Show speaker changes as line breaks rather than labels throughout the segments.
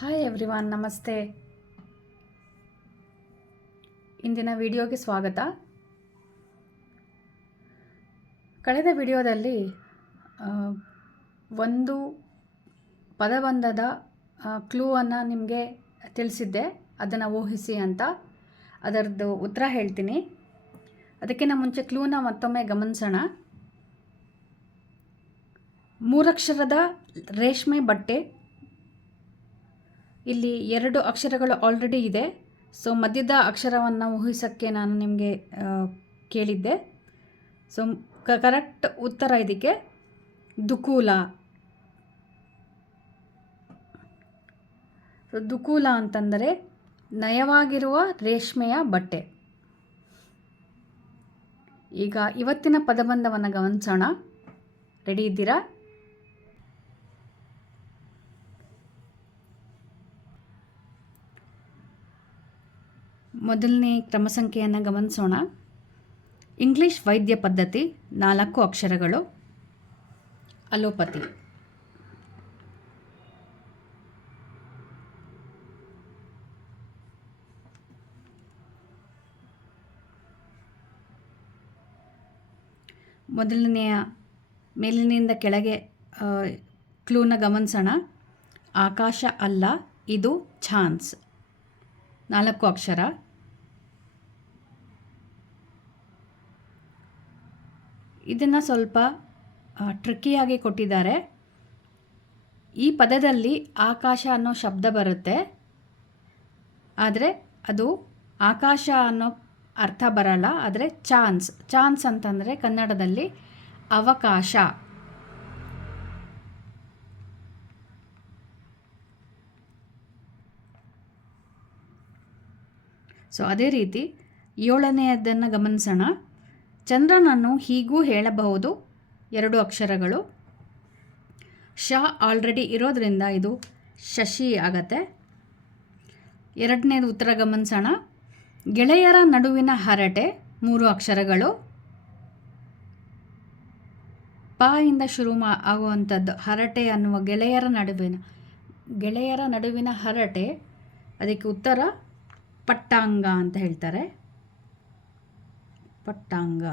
Hi everyone ನಮಸ್ತೆ ಇಂದಿನ ವಿಡಿಯೋಗೆ ಸ್ವಾಗತ. ಕಳೆದ ವಿಡಿಯೋದಲ್ಲಿ ಒಂದು ಪದಬಂಧದ ಕ್ಲೂವನ್ನು ನಿಮಗೆ ತಿಳಿಸಿದ್ದೆ. ಅದನ್ನು ಊಹಿಸಿ ಅಂತ. ಅದರದ್ದು ಉತ್ತರ ಹೇಳ್ತೀನಿ. ಅದಕ್ಕಿಂತ ಮುಂಚೆ ಕ್ಲೂನ ಮತ್ತೊಮ್ಮೆ ಗಮನಿಸೋಣ. ಮೂರಕ್ಷರದ ರೇಷ್ಮೆ ಬಟ್ಟೆ ಇಲ್ಲಿ ಎರಡು ಅಕ್ಷರಗಳು ಆಲ್ರೆಡಿ ಇದೆ. ಸೊ ಮಧ್ಯದ ಅಕ್ಷರವನ್ನು ಊಹಿಸೋಕ್ಕೆ ನಾನು ನಿಮಗೆ ಕೇಳಿದ್ದೆ. ಸೊ ಕರೆಕ್ಟ್ ಉತ್ತರ ಇದಕ್ಕೆ. ದುಕೂಲ. ಸೊ ದುಕೂಲ ಅಂತಂದರೆ ನಯವಾಗಿರುವ ರೇಷ್ಮೆಯ ಬಟ್ಟೆ. ಈಗ ಇವತ್ತಿನ ಪದಬಂಧವನ್ನು ಗಮನಿಸೋಣ. ರೆಡಿ ಇದ್ದೀರಾ? ಮೊದಲನೇ ಕ್ರಮ ಸಂಖ್ಯೆಯನ್ನು ಗಮನಿಸೋಣ. ಇಂಗ್ಲಿಷ್ ವೈದ್ಯ ಪದ್ಧತಿ, ನಾಲ್ಕು ಅಕ್ಷರಗಳು. ಅಲೋಪತಿ. ಮೊದಲನೆಯ ಮೇಲಿನಿಂದ ಕೆಳಗೆ ಕ್ಲೂನ ಗಮನಿಸೋಣ. ಆಕಾಶ ಅಲ್ಲ, ಇದು ಛಾನ್ಸ್ ನಾಲ್ಕು ಅಕ್ಷರ. ಇದನ್ನು ಸ್ವಲ್ಪ ಟ್ರಿಕ್ಕಿಯಾಗಿ ಕೊಟ್ಟಿದ್ದಾರೆ. ಈ ಪದದಲ್ಲಿ ಆಕಾಶ ಅನ್ನೋ ಶಬ್ದ ಬರುತ್ತೆ. ಆದರೆ ಅದು ಆಕಾಶ ಅನ್ನೋ ಅರ್ಥ ಬರಲ್ಲ. ಆದರೆ ಚಾನ್ಸ್ ಚಾನ್ಸ್ ಅಂತಂದರೆ ಕನ್ನಡದಲ್ಲಿ ಅವಕಾಶ. ಸೊ ಅದೇ ರೀತಿ ಏಳನೆಯದನ್ನು ಗಮನಿಸೋಣ. ಚಂದ್ರನನ್ನು ಹೀಗೂ ಹೇಳಬಹುದು. ಎರಡು ಅಕ್ಷರಗಳು. ಶ ಆಲ್ರೆಡಿ ಇರೋದ್ರಿಂದ ಇದು ಶಶಿ ಆಗತ್ತೆ. ಎರಡನೇದು ಉತ್ತರ ಗಮನಿಸೋಣ. ಗೆಳೆಯರ ನಡುವಿನ ಹರಟೆ, ಮೂರು ಅಕ್ಷರಗಳು. ಪ ಇಂದ ಶುರು ಮಾ ಆಗುವಂಥದ್ದು. ಹರಟೆ ಅನ್ನುವ ಗೆಳೆಯರ ನಡುವಿನ ಗೆಳೆಯರ ನಡುವಿನ ಹರಟೆ, ಅದಕ್ಕೆ ಉತ್ತರ ಪಟ್ಟಾಂಗ ಅಂತ ಹೇಳ್ತಾರೆ. ಪಟ್ಟಾಂಗ.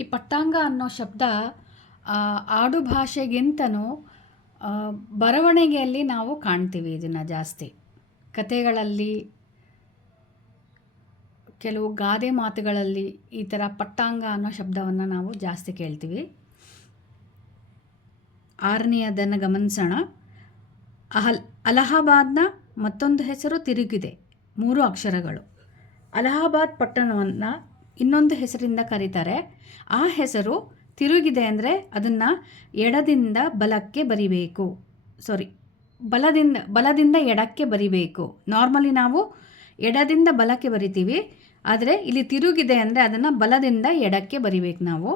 ಈ ಪಟ್ಟಾಂಗ ಅನ್ನೋ ಶಬ್ದ ಆಡು ಭಾಷೆಗಿಂತನೂ ಬರವಣಿಗೆಯಲ್ಲಿ ನಾವು ಕಾಣ್ತೀವಿ ಇದನ್ನು ಜಾಸ್ತಿ. ಕತೆಗಳಲ್ಲಿ ಕೆಲವು ಗಾದೆ ಮಾತುಗಳಲ್ಲಿ ಈ ಥರ ಪಟ್ಟಾಂಗ ಅನ್ನೋ ಶಬ್ದವನ್ನು ನಾವು ಜಾಸ್ತಿ ಕೇಳ್ತೀವಿ. ಆರನೆಯದನ್ನು ಗಮನಿಸೋಣ, ಅಹಲ್, ಅಲಹಾಬಾದ್ನ ಮತ್ತೊಂದು ಹೆಸರು ತಿರುಗಿದೆ. ಮೂರು ಅಕ್ಷರಗಳು. ಅಲಹಾಬಾದ್ ಪಟ್ಟಣವನ್ನು ಇನ್ನೊಂದು ಹೆಸರಿಂದ ಕರೀತಾರೆ. ಆ ಹೆಸರು ತಿರುಗಿದೆ ಅಂದರೆ ಅದನ್ನು ಎಡದಿಂದ ಬಲಕ್ಕೆ ಬರಿಬೇಕು. ಸಾರಿ ಬಲದಿಂದ ಬಲದಿಂದ ಎಡಕ್ಕೆ ಬರಿಬೇಕು. ನಾರ್ಮಲಿ ನಾವು ಎಡದಿಂದ ಬಲಕ್ಕೆ ಬರಿತೀವಿ, ಆದರೆ ಇಲ್ಲಿ ತಿರುಗಿದೆ ಅಂದರೆ ಅದನ್ನು ಬಲದಿಂದ ಎಡಕ್ಕೆ ಬರಿಬೇಕು ನಾವು.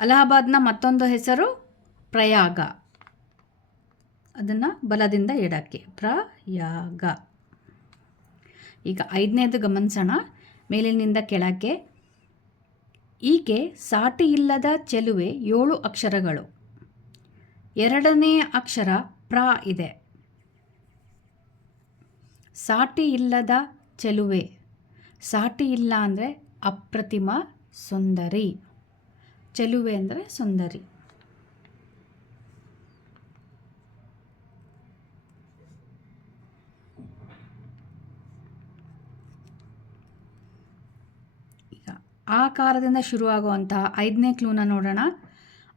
ಅಲಹಾಬಾದ್ನ ಮತ್ತೊಂದು ಹೆಸರು ಪ್ರಯಾಗ. ಅದನ್ನು ಬಲದಿಂದ ಎಡಕ್ಕೆ. ಪ್ರಯಾಗ ಈಗ ಐದನೇದು ಗಮನಿಸೋಣ. ಮೇಲಿನಿಂದ ಕೆಳಕ್ಕೆ. ಈಕೆ ಸಾಟಿ ಇಲ್ಲದ ಚೆಲುವೆ ಏಳು ಅಕ್ಷರಗಳು. ಎರಡನೆಯ ಅಕ್ಷರ ಪ್ರ ಇದೆ. ಸಾಟಿ ಇಲ್ಲದ ಚೆಲುವೆ. ಸಾಟಿ ಇಲ್ಲ ಅಂದರೆ ಅಪ್ರತಿಮ ಸುಂದರಿ. ಚೆಲುವೆ ಅಂದರೆ ಸುಂದರಿ ಈಗ ಆಕಾರದಿಂದ ಶುರುವಾಗುವಂತಹ ಐದನೇ ಕ್ಲೂನ ನೋಡೋಣ.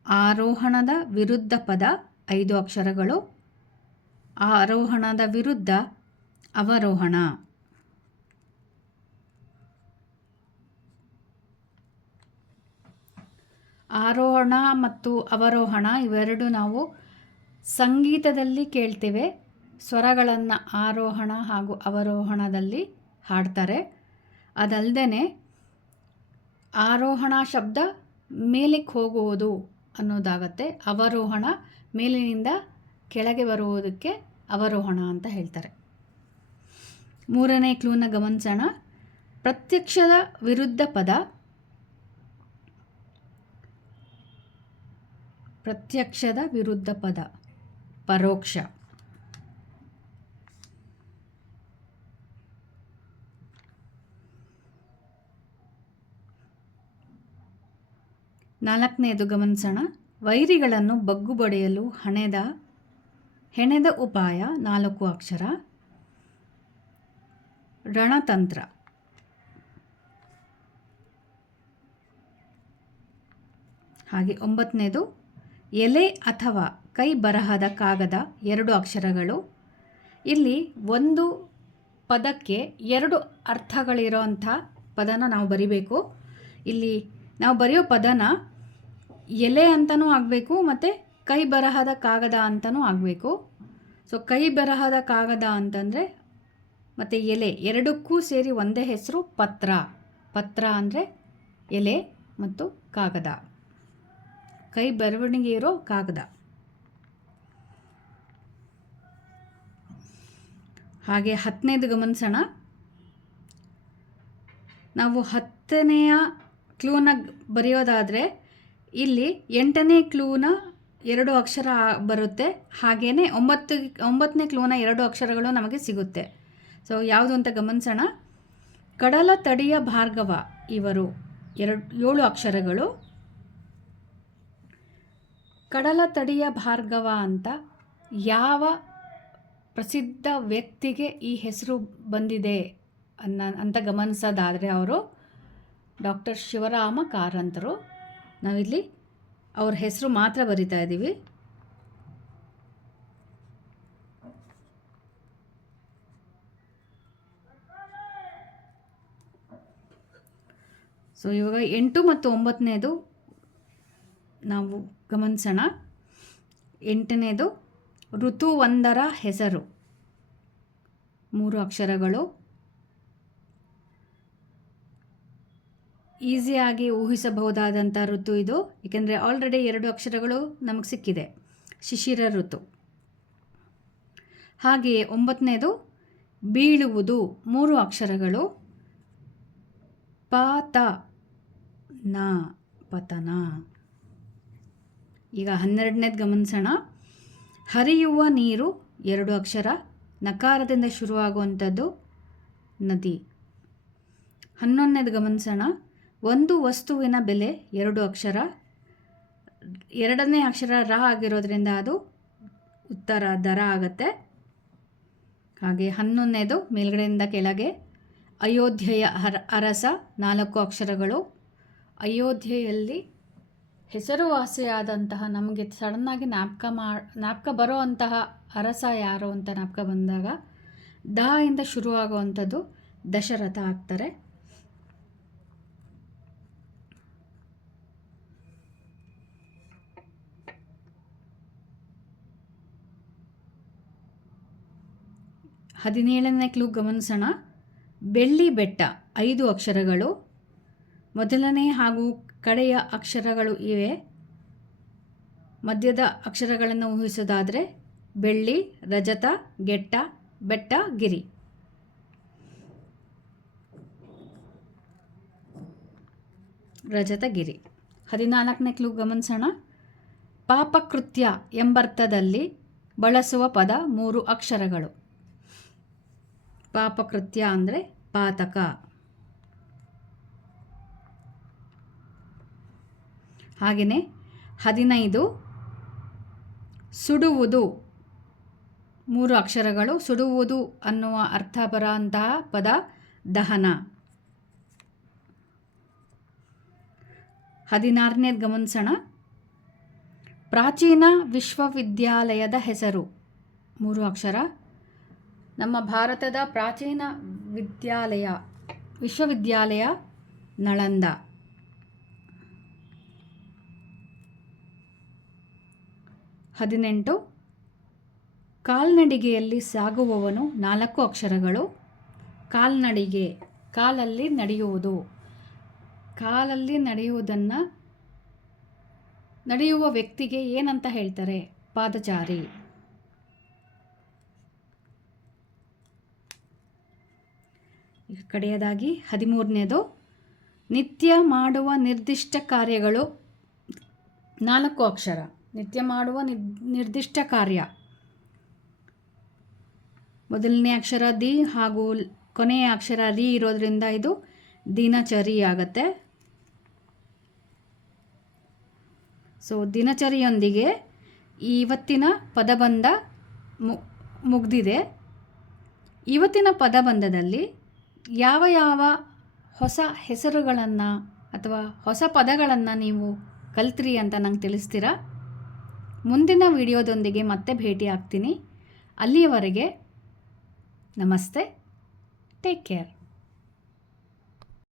ಆರೋಹಣದ ವಿರುದ್ಧ ಪದ ಐದು ಅಕ್ಷರಗಳು. ಆರೋಹಣದ ವಿರುದ್ಧ ಅವರೋಹಣ. ಆರೋಹಣ ಮತ್ತು ಅವರೋಹಣ ಇವೆರಡು ನಾವು ಸಂಗೀತದಲ್ಲಿ ಕೇಳ್ತೇವೆ. ಸ್ವರಗಳನ್ನು ಆರೋಹಣ ಹಾಗೂ ಅವರೋಹಣದಲ್ಲಿ ಹಾಡ್ತಾರೆ. ಅದಲ್ಲದೆ ಆರೋಹಣ ಶಬ್ದ ಮೇಲಕ್ಕೆ ಹೋಗುವುದು ಅನ್ನೋದಾಗತ್ತೆ. ಅವರೋಹಣ ಮೇಲಿನಿಂದ ಕೆಳಗೆ ಬರುವುದಕ್ಕೆ ಅವರೋಹಣ ಅಂತ ಹೇಳ್ತಾರೆ. ಮೂರನೇ ಕ್ಲೂನ ಗಮನಿಸೋಣ. ಪ್ರತ್ಯಕ್ಷದ ವಿರುದ್ಧ ಪದ. ಪ್ರತ್ಯಕ್ಷದ ವಿರುದ್ಧ ಪದ. ಪರೋಕ್ಷ. ನಾಲ್ಕನೆಯದು ಗಮನಿಸೋಣ. ವೈರಿಗಳನ್ನು ಬಗ್ಗು ಬಡಿಯಲು ಹಣೆದ, ಹೆಣೆದ ಉಪಾಯ ನಾಲ್ಕು ಅಕ್ಷರ. ರಣತಂತ್ರ. ಹಾಗೆ ಒಂಬತ್ತನೇದು ಎಲೆ ಅಥವಾ ಕೈ ಬರಹದ ಕಾಗದ ಎರಡು ಅಕ್ಷರಗಳು. ಇಲ್ಲಿ ಒಂದು ಪದಕ್ಕೆ ಎರಡು ಅರ್ಥಗಳಿರೋಂಥ ಪದನ ನಾವು ಬರಿಬೇಕು. ಇಲ್ಲಿ ನಾವು ಬರೆಯೋ ಪದನ ಎಲೆ ಅಂತಲೂ ಆಗಬೇಕು ಮತ್ತು ಕೈ ಬರಹದ ಕಾಗದ ಅಂತಲೂ ಆಗಬೇಕು. ಸೊ ಕೈ ಬರಹದ ಕಾಗದ ಅಂತಂದರೆ ಮತ್ತು ಎಲೆ ಎರಡಕ್ಕೂ ಸೇರಿ ಒಂದೇ ಹೆಸರು ಪತ್ರ. ಪತ್ರ ಅಂದರೆ ಎಲೆ ಮತ್ತು ಕಾಗದ. ಕೈ ಬರವಣಿಗೆ ಇರೋ ಕಾಗದ. ಹಾಗೆ ಹತ್ತನೇದು ಗಮನಿಸೋಣ. ನಾವು ಹತ್ತನೆಯ ಕ್ಲೂನ ಬರೆಯೋದಾದರೆ ಇಲ್ಲಿ ಎಂಟನೇ ಕ್ಲೂನ ಎರಡು ಅಕ್ಷರ ಬರುತ್ತೆ. ಹಾಗೆಯೇ ಒಂಬತ್ತು, ಒಂಬತ್ತನೇ ಕ್ಲೂನ ಎರಡು ಅಕ್ಷರಗಳು ನಮಗೆ ಸಿಗುತ್ತೆ. ಸೊ ಯಾವುದು ಅಂತ ಗಮನಿಸೋಣ. ಕಡಲ ತಡಿಯ ಭಾರ್ಗವ ಇವರು ಎರಡು, ಏಳು ಅಕ್ಷರಗಳು. ಕಡಲ ತಡಿಯ ಭಾರ್ಗವ ಅಂತ ಯಾವ ಪ್ರಸಿದ್ಧ ವ್ಯಕ್ತಿಗೆ ಈ ಹೆಸರು ಬಂದಿದೆ ಅನ್ನ, ಅಂತ ಗಮನಿಸೋದಾದರೆ ಅವರು ಡಾಕ್ಟರ್ ಶಿವರಾಮ ಕಾರಂತರು ನಾವಿಲ್ಲಿ ಅವ್ರ ಹೆಸರು ಮಾತ್ರ ಬರಿತಾ ಇದ್ದೀವಿ. ಸೊ ಇವಾಗ ಎಂಟು ಮತ್ತು ಒಂಬತ್ತನೇದು ನಾವು ಗಮನಿಸೋಣ. ಎಂಟನೇದು ಋತುವೊಂದರ ಹೆಸರು. ಮೂರು ಅಕ್ಷರಗಳು. ಈಸಿಯಾಗಿ ಊಹಿಸಬಹುದಾದಂಥ ಋತು ಇದು. ಏಕೆಂದರೆ ಆಲ್ರೆಡಿ ಎರಡು ಅಕ್ಷರಗಳು ನಮಗೆ ಸಿಕ್ಕಿದೆ. ಶಿಶಿರ ಋತು. ಹಾಗೆಯೇ ಒಂಬತ್ತನೇದು, ಬೀಳುವುದು. ಮೂರು ಅಕ್ಷರಗಳು. ಪಾತ ನ ಪತನ. ಈಗ ಹನ್ನೆರಡನೇದು ಗಮನಿಸೋಣ. ಹರಿಯುವ ನೀರು ಎರಡು ಅಕ್ಷರ. ನಕಾರದಿಂದ ಶುರುವಾಗುವಂಥದ್ದು ನದಿ. ಹನ್ನೊಂದನೇದು ಗಮನಿಸೋಣ. ಒಂದು ವಸ್ತುವಿನ ಬೆಲೆ ಎರಡು ಅಕ್ಷರ, ಎರಡನೇ ಅಕ್ಷರ ರ ಆಗಿರೋದ್ರಿಂದ ಅದು ಉತ್ತರ, ದರ ಆಗುತ್ತೆ. ಹಾಗೆ ಹನ್ನೊಂದನೇದು ಮೇಲ್ಗಡೆಯಿಂದ ಕೆಳಗೆ ಅಯೋಧ್ಯೆಯ ಹರ ಅರಸ ನಾಲ್ಕು ಅಕ್ಷರಗಳು. ಅಯೋಧ್ಯೆಯಲ್ಲಿ ಹೆಸರುವಾಸಿಯಾದಂತಹ ನಮಗೆ ಸಡನ್ನಾಗಿ ಜ್ಞಾಪಕ ಮಾ, ಜ್ಞಾಪಕ ಬರೋ ಅಂತಹ ಅರಸ ಯಾರು ಅಂತ ಜ್ಞಾಪಕ ಬಂದಾಗ ದ ಇಂದ ಶುರುವಾಗುವಂಥದ್ದು ದಶರಥ ಆಗ್ತಾರೆ. ಹದಿನೇಳನೇ ಕ್ಲೂ ಗಮನಿಸೋಣ. ಬೆಳ್ಳಿ ಬೆಟ್ಟ ಐದು ಅಕ್ಷರಗಳು. ಮೊದಲನೇ ಹಾಗೂ ಕಡೆಯ ಅಕ್ಷರಗಳು ಇವೆ. ಮಧ್ಯದ ಅಕ್ಷರಗಳನ್ನು ಊಹಿಸೋದಾದರೆ ಬೆಳ್ಳಿ, ರಜತ, ಗೆಟ್ಟ, ಬೆಟ್ಟ, ಗಿರಿ. ರಜತಗಿರಿ ಹದಿನಾಲ್ಕನೇ ಕ್ಲೂ ಗಮನಿಸೋಣ. ಪಾಪಕೃತ್ಯ ಎಂಬರ್ಥದಲ್ಲಿ ಬಳಸುವ ಪದ ಮೂರು ಅಕ್ಷರಗಳು. ಪಾಪಕೃತ್ಯ ಅಂದರೆ ಪಾತಕ. ಹಾಗೆಯೇ ಹದಿನೈದು, ಸುಡುವುದು. ಮೂರು ಅಕ್ಷರಗಳು, ಸುಡುವುದು ಅನ್ನುವ ಅರ್ಥ ಬರುವಂತಹ ಪದ ದಹನ. ಹದಿನಾರನೇ ಗಮನಿಸೋಣ. ಪ್ರಾಚೀನ ವಿಶ್ವವಿದ್ಯಾಲಯದ ಹೆಸರು. ಮೂರು ಅಕ್ಷರ. ನಮ್ಮ ಭಾರತದ ಪ್ರಾಚೀನ ವಿದ್ಯಾಲಯ, ವಿಶ್ವವಿದ್ಯಾಲಯ ನಳಂದ. ಹದಿನೆಂಟು, ಕಾಲ್ನಡಿಗೆಯಲ್ಲಿ ಸಾಗುವವನು ನಾಲ್ಕು ಅಕ್ಷರಗಳು. ಕಾಲ್ನಡಿಗೆ, ಕಾಲಲ್ಲಿ ನಡೆಯುವುದು. ಕಾಲಲ್ಲಿ ನಡೆಯುವುದನ್ನು, ನಡೆಯುವ ವ್ಯಕ್ತಿಗೆ ಏನಂತ ಹೇಳ್ತಾರೆ? ಪಾದಚಾರಿ. ಈಗ ಕಡೆಯದಾಗಿ ಹದಿಮೂರನೇದು. ನಿತ್ಯ ಮಾಡುವ ನಿರ್ದಿಷ್ಟ ಕಾರ್ಯಗಳು. ನಾಲ್ಕು ಅಕ್ಷರ. ನಿತ್ಯ ಮಾಡುವ ನಿರ್- ನಿರ್ದಿಷ್ಟ ಕಾರ್ಯ. ಮೊದಲನೇ ಅಕ್ಷರ ದಿ ಹಾಗೂ ಕೊನೆಯ ಅಕ್ಷರ ರಿ ಇರೋದ್ರಿಂದ ಇದು ದಿನಚರಿ ಆಗುತ್ತೆ ಸೊ, ದಿನಚರಿಯೊಂದಿಗೆ ಇವತ್ತಿನ ಪದಬಂಧ ಮುಗ್ದಿದೆ. ಇವತ್ತಿನ ಪದಬಂಧದಲ್ಲಿ ಯಾವ ಯಾವ ಹೊಸ ಹೆಸರುಗಳನ್ನು ಅಥವಾ ಹೊಸ ಪದಗಳನ್ನು ನೀವು ಕಲ್ತ್ರಿ ಅಂತ ನಂಗೆ ತಿಳಿಸ್ತೀರಾ? ಮುಂದಿನ ವಿಡಿಯೋದೊಂದಿಗೆ ಮತ್ತೆ ಭೇಟಿ ಆಗ್ತೀನಿ ಅಲ್ಲಿಯವರೆಗೆ ನಮಸ್ತೆ. Take care